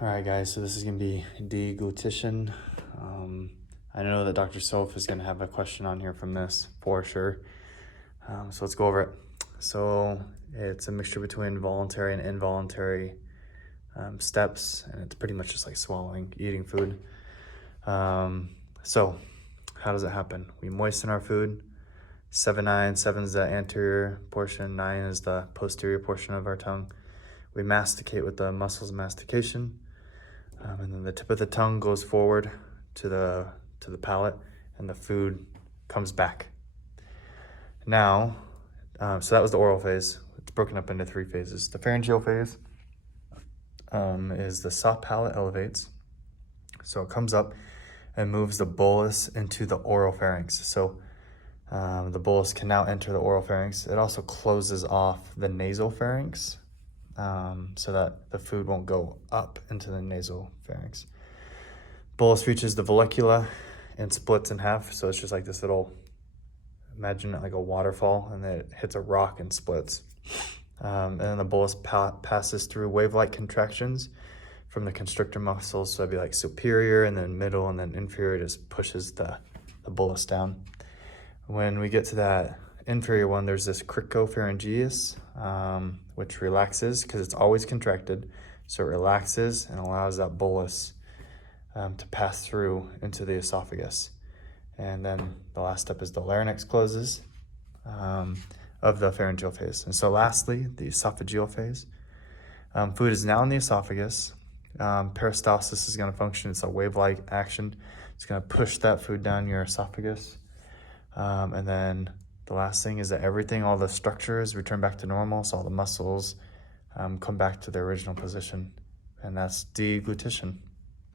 All right, guys, so this is going to be deglutition. I know that Dr. Soph is going to have a question on here from this for sure. So let's go over it. So it's a mixture between voluntary and involuntary steps, and it's pretty much just like swallowing, eating food. So how does it happen? We moisten our food. 7 is the anterior portion, 9 is the posterior portion of our tongue. We masticate with the muscles of mastication. And then the tip of the tongue goes forward to the palate, and the food comes back. Now, so that was the oral phase. It's broken up into 3 phases. The pharyngeal phase is the soft palate elevates. So it comes up and moves the bolus into the oral pharynx. So the bolus can now enter the oral pharynx. It also closes off the nasal pharynx, so that the food won't go up into the nasal pharynx. Bolus reaches the vallecula and splits in half. So it's just like this little, imagine it like a waterfall, and then it hits a rock and splits. And then the bolus passes through wave-like contractions from the constrictor muscles. So it'd be like superior and then middle and then inferior, just pushes the bolus down. When we get to that inferior one, there's this cricopharyngeus, which relaxes because it's always contracted. So it relaxes and allows that bolus to pass through into the esophagus. And then the last step is the larynx closes of the pharyngeal phase. And so lastly, the esophageal phase. Food is now in the esophagus. Peristalsis is going to function. It's a wave-like action. It's going to push that food down your esophagus. And then the last thing is that all the structures return back to normal. So all the muscles come back to their original position. And that's deglutition.